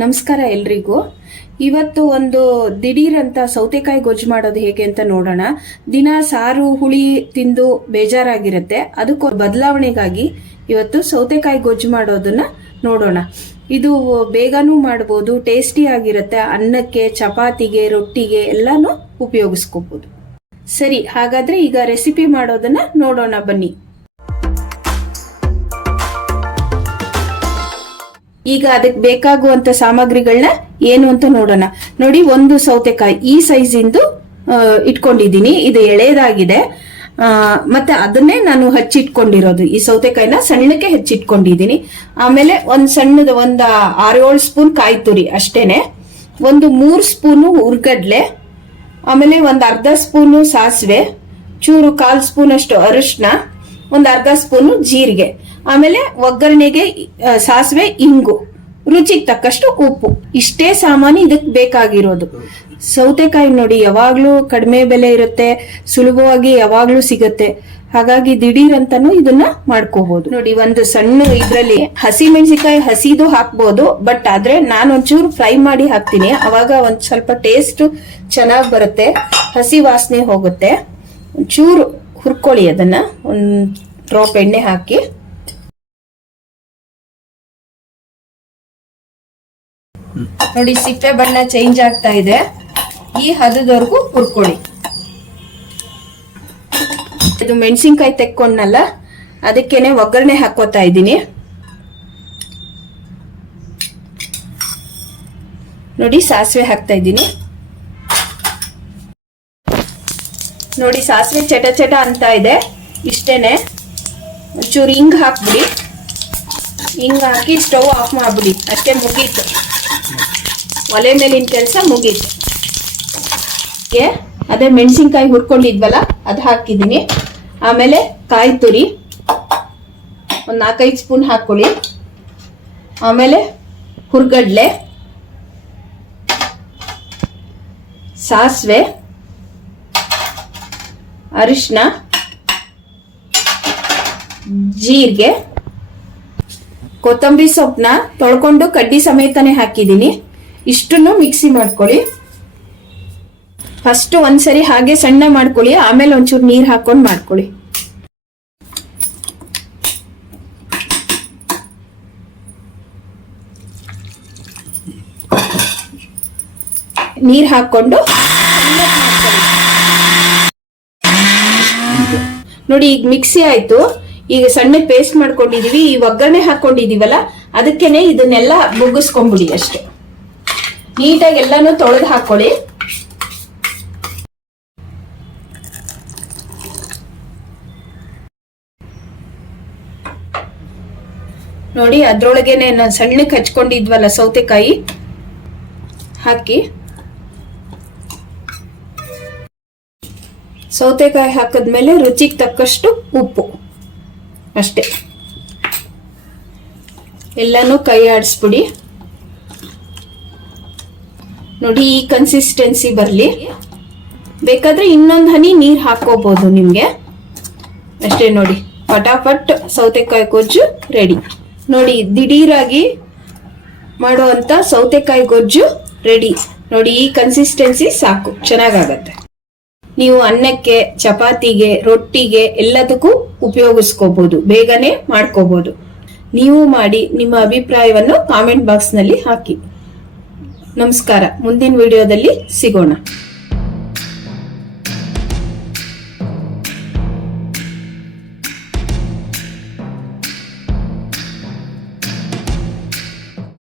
ನಮಸ್ಕಾರ ಎಲ್ರಿಗೂ. ಇವತ್ತು ಒಂದು ದಿಢೀರ್ ಅಂತ ಸೌತೆಕಾಯಿ ಗೊಜ್ಜು ಮಾಡೋದು ಹೇಗೆ ಅಂತ ನೋಡೋಣ. ದಿನ ಸಾರು, ಹುಳಿ ತಿಂದು ಬೇಜಾರಾಗಿರುತ್ತೆ. ಅದಕ್ಕೂ ಬದಲಾವಣೆಗಾಗಿ ಇವತ್ತು ಸೌತೆಕಾಯಿ ಗೊಜ್ಜು ಮಾಡೋದನ್ನ ನೋಡೋಣ. ಇದು ಬೇಗನೂ ಮಾಡ್ಬೋದು, ಟೇಸ್ಟಿ ಆಗಿರುತ್ತೆ. ಅನ್ನಕ್ಕೆ, ಚಪಾತಿಗೆ, ರೊಟ್ಟಿಗೆ ಎಲ್ಲಾನು ಉಪಯೋಗಿಸ್ಕೋಬಹುದು ಸರಿ, ಹಾಗಾದ್ರೆ ಈಗ ರೆಸಿಪಿ ಮಾಡೋದನ್ನ ನೋಡೋಣ ಬನ್ನಿ. ಈಗ ಅದಕ್ಕೆ ಬೇಕಾಗುವಂತ ಸಾಮಗ್ರಿಗಳನ್ನ ಏನು ಅಂತ ನೋಡೋಣ. ನೋಡಿ, ಒಂದು ಸೌತೆಕಾಯಿ ಈ ಸೈಜ್ ಇಂದು ಇಟ್ಕೊಂಡಿದ್ದೀನಿ. ಇದು ಎಳೆಯದಾಗಿದೆ. ಮತ್ತೆ ಅದನ್ನೇ ನಾನು ಹಚ್ಚಿಟ್ಕೊಂಡಿರೋದು. ಈ ಸೌತೆಕಾಯಿನ ಸಣ್ಣಕ್ಕೆ ಹೆಚ್ಚಿಟ್ಕೊಂಡಿದ್ದೀನಿ. ಆಮೇಲೆ ಒಂದ್ ಸಣ್ಣದ ಒಂದ್ ಆರೇಳು ಸ್ಪೂನ್ ಕಾಯಿ ತುರಿ ಅಷ್ಟೇನೆ. ಒಂದು ಮೂರ್ ಸ್ಪೂನು ಉರ್ಗಡ್ಲೆ. ಆಮೇಲೆ ಒಂದ್ ಅರ್ಧ ಸ್ಪೂನು ಸಾಸಿವೆ. ಚೂರು ಕಾಲ್ ಸ್ಪೂನ್ ಅಷ್ಟು ಅರಿಶಿನ ಒಂದ್ ಅರ್ಧ ಸ್ಪೂನು ಜೀರಿಗೆ, ಆಮೇಲೆ ಒಗ್ಗರಣೆಗೆ ಸಾಸಿವೆ, ಇಂಗು, ರುಚಿಗೆ ತಕ್ಕಷ್ಟು ಉಪ್ಪು. ಇಷ್ಟೇ ಸಾಮಾನು ಇದಕ್ ಬೇಕಾಗಿರೋದು. ಸೌತೆಕಾಯಿ ನೋಡಿ, ಯಾವಾಗ್ಲೂ ಕಡಿಮೆ ಬೆಲೆ ಇರುತ್ತೆ, ಸುಲಭವಾಗಿ ಯಾವಾಗ್ಲೂ ಸಿಗತ್ತೆ. ಹಾಗಾಗಿ ದಿಢೀರ್ ಅಂತಾನು ಇದನ್ನ ಮಾಡ್ಕೋಬಹುದು ನೋಡಿ, ಒಂದು ಸಣ್ಣ ಇದ್ರಲ್ಲಿ ಹಸಿ ಮೆಣಸಿಕಾಯಿ ಹಸಿದು ಹಾಕ್ಬೋದು, ಬಟ್ ಆದ್ರೆ ನಾನು ಒಂಚೂರು ಫ್ರೈ ಮಾಡಿ ಹಾಕ್ತೀನಿ. ಅವಾಗ ಒಂದ್ ಸ್ವಲ್ಪ ಟೇಸ್ಟ್ ಚೆನ್ನಾಗ್ ಬರುತ್ತೆ, ಹಸಿ ವಾಸನೆ ಹೋಗುತ್ತೆ. ಒಂಚೂರು ಹುರ್ಕೊಳ್ಳಿ ಅದನ್ನ. ಒಂದ್ ಡ್ರಾಪ್ ಎಣ್ಣೆ ಹಾಕಿ. ನೋಡಿ, ಸಿಪ್ಪೆ ಬಣ್ಣ ಚೇಂಜ್ ಆಗ್ತಾ ಇದೆ. ಈ ಹದದವರೆಗೂ ಹುರ್ಕೊಳ್ಳಿ. ಇದು ಮೆಣಸಿನ್ಕಾಯಿ ತೆಕ್ಕೊಂಡಲ್ಲ ಅದಕ್ಕೇನೆ ಒಗ್ಗರಣೆ ಹಾಕೋತಾ ಇದ್ದೀನಿ. ನೋಡಿ, ಸಾಸಿವೆ ಹಾಕ್ತಾ ಇದ್ದೀನಿ. ನೋಡಿ ಸಾಸಿವೆ ಚಟ ಚಟ ಅಂತ ಇದೆ. ಇಷ್ಟೇನೆ. ಒಂಚೂರು ಹಿಂಗ್ ಹಾಕ್ಬಿಡಿ. ಹಿಂಗ್ ಹಾಕಿ ಸ್ಟವ್ ಆಫ್ ಮಾಡ್ಬಿಡಿ. ಅಷ್ಟೇ ಮುಗೀತು. ಒಲೆ ಮೇಲಿನ ಕೆಲಸ ಮುಗೀತು. ಅದೇ ಮೆಣಸಿನ್ಕಾಯಿ ಹುರ್ಕೊಂಡಿದ್ವಲ್ಲ, ಅದು ಹಾಕಿದ್ದೀನಿ. ಆಮೇಲೆ ಕಾಯಿ ತುರಿ. ಒಂದು ನಾಲ್ಕೈದು ಸ್ಪೂನ್ ಹಾಕ್ಕೊಳ್ಳಿ. ಆಮೇಲೆ ಹುರ್ಗಡ್ಲೆ. ಸಾಸಿವೆ. ಅರಿಶಿನ ಜೀರಿಗೆ ಕೊತ್ತಂಬರಿ ಸೊಪ್ಪನ್ನ ತೊಳ್ಕೊಂಡು ಕಡ್ಡಿ ಸಮೇತನೇ ಹಾಕಿದ್ದೀನಿ. ಇಷ್ಟನ್ನು ಮಿಕ್ಸಿ ಮಾಡ್ಕೊಳ್ಳಿ. ಫಸ್ಟ್ ಒಂದ್ಸರಿ ಹಾಗೆ ಸಣ್ಣ ಮಾಡ್ಕೊಳ್ಳಿ, ಆಮೇಲೆ ಒಂಚೂರು ನೀರು ಹಾಕೊಂಡು ಮಾಡ್ಕೊಳ್ಳಿ. ನೀರು ಸಣ್ಣಗ್ ಮಾಡ್ಕೊಳ್ಳಿ. ನೋಡಿ, ಈಗ ಮಿಕ್ಸಿ ಆಯ್ತು. ಈಗ ಸಣ್ಣ ಪೇಸ್ಟ್ ಮಾಡ್ಕೊಂಡಿದೀವಿ. ಈ ಒಗ್ಗರಣೆ ಹಾಕೊಂಡಿದೀವಲ್ಲ, ಅದಕ್ಕೇನೆ ಇದನ್ನೆಲ್ಲ ಮುಗಿಸ್ಕೊಂಡ್ಬಿಡಿ ಅಷ್ಟೆ. ನೀಟಾಗಿ ಎಲ್ಲಾನು ತೊಳೆದು ಹಾಕೊಳ್ಳಿ. ನೋಡಿ, ಅದ್ರೊಳಗೇನೆ ನಾನು ಸಣ್ಣಕ್ಕೆ ಹಚ್ಕೊಂಡಿದ್ವಲ್ಲ ಸೌತೆಕಾಯಿ. ಹಾಕಿ. ಸೌತೆಕಾಯಿ ಹಾಕಿದ್ಮೇಲೆ ರುಚಿಗೆ ತಕ್ಕಷ್ಟು ಉಪ್ಪು. ಅಷ್ಟೇ. ಎಲ್ಲನೂ ಕೈ ಆಡಿಸ್ಬಿಡಿ. ನೋಡಿ, ಈ ಕನ್ಸಿಸ್ಟೆನ್ಸಿ ಬರಲಿ. ಬೇಕಾದ್ರೆ ಇನ್ನೊಂದು ಹನಿ ನೀರು ಹಾಕೋಬಹುದು ನಿಮಗೆ. ಅಷ್ಟೇ ನೋಡಿ, ಪಟಾಪಟ್ ಸೌತೆಕಾಯಿ ಗೊಜ್ಜು ರೆಡಿ ನೋಡಿ, ದಿಢೀರಾಗಿ ಮಾಡುವಂತ ಸೌತೆಕಾಯಿ ಗೊಜ್ಜು ರೆಡಿ ನೋಡಿ, ಈ ಕನ್ಸಿಸ್ಟೆನ್ಸಿ ಸಾಕು, ಚೆನ್ನಾಗಾಗತ್ತೆ. ನೀವು ಅನ್ನಕ್ಕೆ, ಚಪಾತಿಗೆ, ರೊಟ್ಟಿಗೆ ಎಲ್ಲದಕ್ಕೂ ಉಪಯೋಗಿಸ್ಕೋಬಹುದು ಬೇಗನೆ ಮಾಡ್ಕೋಬಹುದು ನೀವು ಮಾಡಿ ನಿಮ್ಮ ಅಭಿಪ್ರಾಯವನ್ನು ಕಾಮೆಂಟ್ ಬಾಕ್ಸ್ನಲ್ಲಿ ಹಾಕಿ. ನಮಸ್ಕಾರ. ಮುಂದಿನ ವಿಡಿಯೋದಲ್ಲಿ ಸಿಗೋಣ.